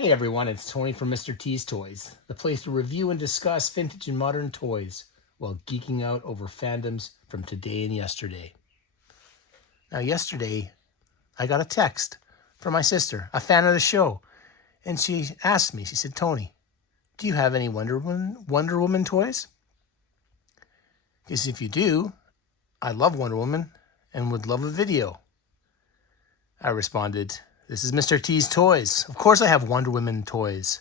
Hey everyone, it's Tony from Mr. T's Toys, the place to review and discuss vintage and modern toys while geeking out over fandoms from today and yesterday. Now, yesterday, I got a text from my sister, a fan of the show, and she asked me, she said, Tony, do you have any Wonder Woman toys? Because if you do, I love Wonder Woman and would love a video. I responded, this is Mr. T's Toys. Of course I have Wonder Woman toys.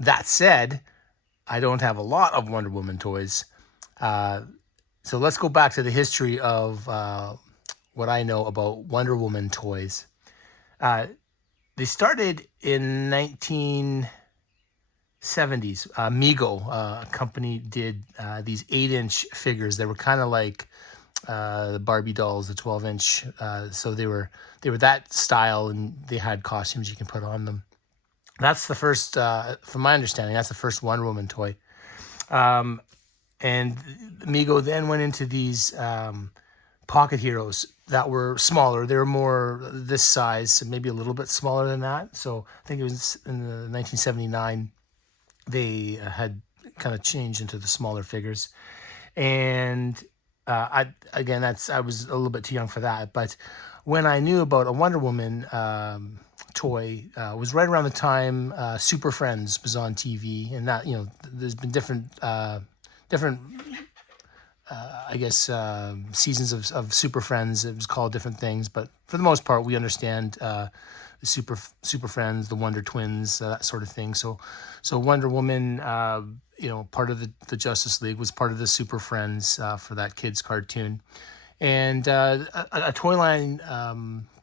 That said, I don't have a lot of Wonder Woman toys. So let's go back to the history of what I know about Wonder Woman toys. They started in 1970s. Mego, a company, did these 8-inch figures. They were kind of like the Barbie dolls, the 12-inch. So they were that style, and they had costumes you can put on them. That's the first, from my understanding, that's the first Wonder Woman toy. And Mego then went into these pocket heroes that were smaller. They were more this size, maybe a little bit smaller than that. So I think it was in the 1979, they had kind of changed into the smaller figures. And I was a little bit too young for that. But when I knew about a Wonder Woman toy, was right around the time Super Friends was on TV, and that, there's been different seasons of Super Friends. It was called different things, but for the most part, we understand the Super Friends, the Wonder Twins, that sort of thing. So Wonder Woman, part of the Justice League, was part of the Super Friends for that kids cartoon. And a toy line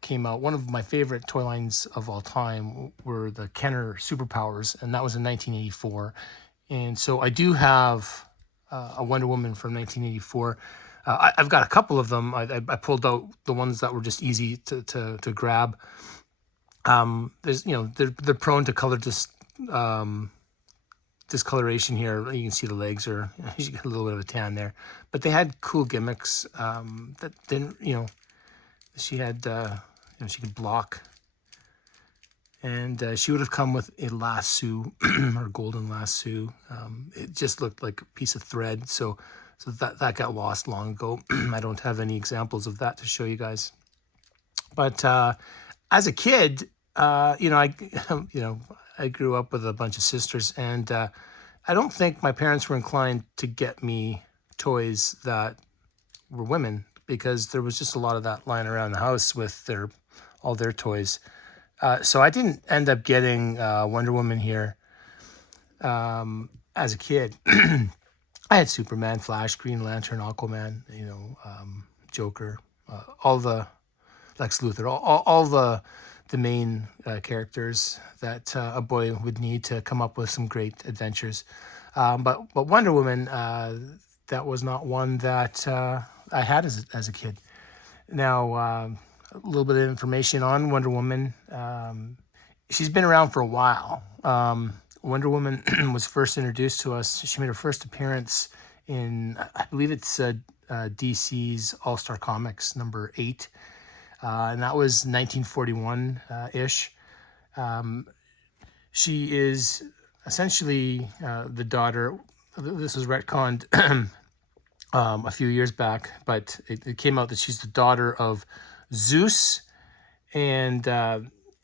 came out. One of my favorite toy lines of all time were the Kenner Superpowers, and that was in 1984. And so I do have a Wonder Woman from 1984. I've got a couple of them. I pulled out the ones that were just easy to grab. There's, they're prone to color discoloration here. You can see the legs are, you get a little bit of a tan there, but they had cool gimmicks that didn't, she had, she could block, and she would have come with a lasso or golden lasso. It just looked like a piece of thread, so that got lost long ago. I don't have any examples of that to show you guys. But as a kid, I grew up with a bunch of sisters, and I don't think my parents were inclined to get me toys that were women, because there was just a lot of that lying around the house with all their toys. So I didn't end up getting Wonder Woman here as a kid. I had Superman, Flash, Green Lantern, Aquaman, Joker, all the Lex Luthor, all the main characters that a boy would need to come up with some great adventures. But Wonder Woman, that was not one that I had as a kid. Now, a little bit of information on Wonder Woman. She's been around for a while. Wonder Woman was first introduced to us. She made her first appearance in, I believe it's DC's All-Star Comics number 8. And that was 1941-ish. She is essentially the daughter. This was retconned a few years back, but it came out that she's the daughter of Zeus and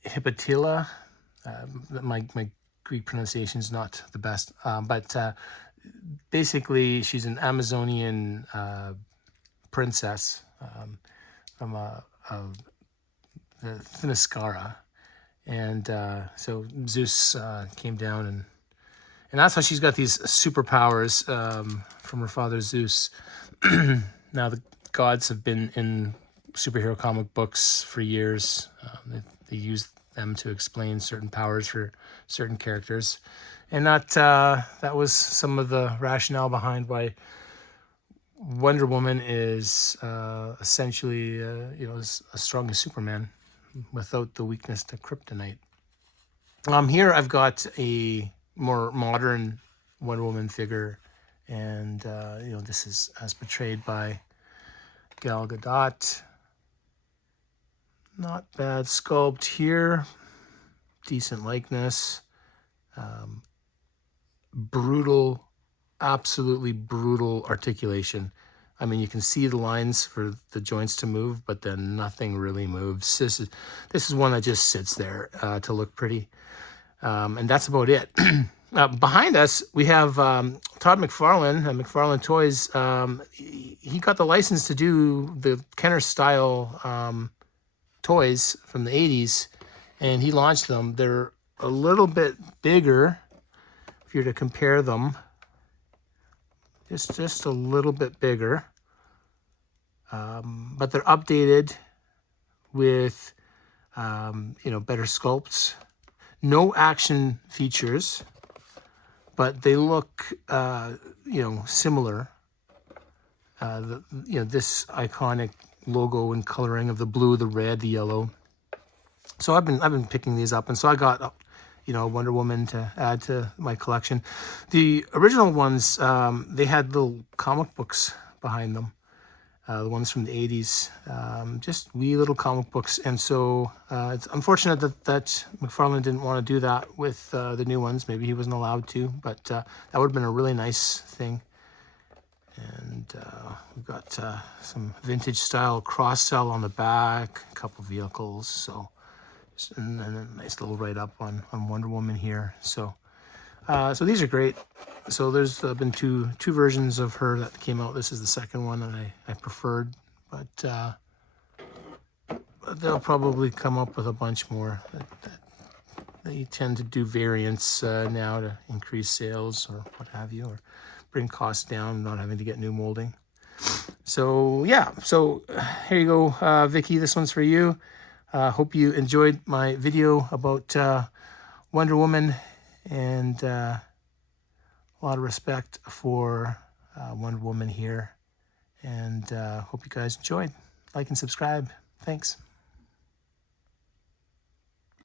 Hippolyta. My Greek pronunciation is not the best, but basically she's an Amazonian princess from the Themyscira, and so Zeus came down, and that's how she's got these superpowers from her father Zeus. Now the gods have been in superhero comic books for years. They use them to explain certain powers for certain characters, and that was some of the rationale behind why Wonder Woman is essentially, as strong as Superman without the weakness to kryptonite. Here I've got a more modern Wonder Woman figure, and this is as portrayed by Gal Gadot. Not bad sculpt here. decent likeness. Brutal, absolutely brutal articulation. I mean, you can see the lines for the joints to move, but then nothing really moves. This is one that just sits there to look pretty. And that's about it. Behind us, we have Todd McFarlane at McFarlane Toys. He got the license to do the Kenner style toys from the 80s, and he launched them. They're a little bit bigger if you're to compare them. Just a little bit bigger. But they're updated with, better sculpts. No action features, but they look, similar. This iconic logo and coloring of the blue, the red, the yellow. So I've been picking these up, and so I got, Wonder Woman to add to my collection. The original ones, they had little comic books behind them. The ones from the 80s, just wee little comic books. And so it's unfortunate that McFarlane didn't want to do that with the new ones. Maybe he wasn't allowed to, but that would have been a really nice thing. And we've got some vintage style cross-sell on the back, a couple vehicles. So, and then a nice little write-up on Wonder Woman here. So these are great. So there's been two versions of her that came out. This is the second one that I preferred, but they'll probably come up with a bunch more. They tend to do variants now to increase sales or what have you, or bring costs down, not having to get new molding. So yeah, so here you go, Vicky, this one's for you. Hope you enjoyed my video about Wonder Woman, and a lot of respect for Wonder Woman here, and hope you guys enjoyed. Like and subscribe. Thanks.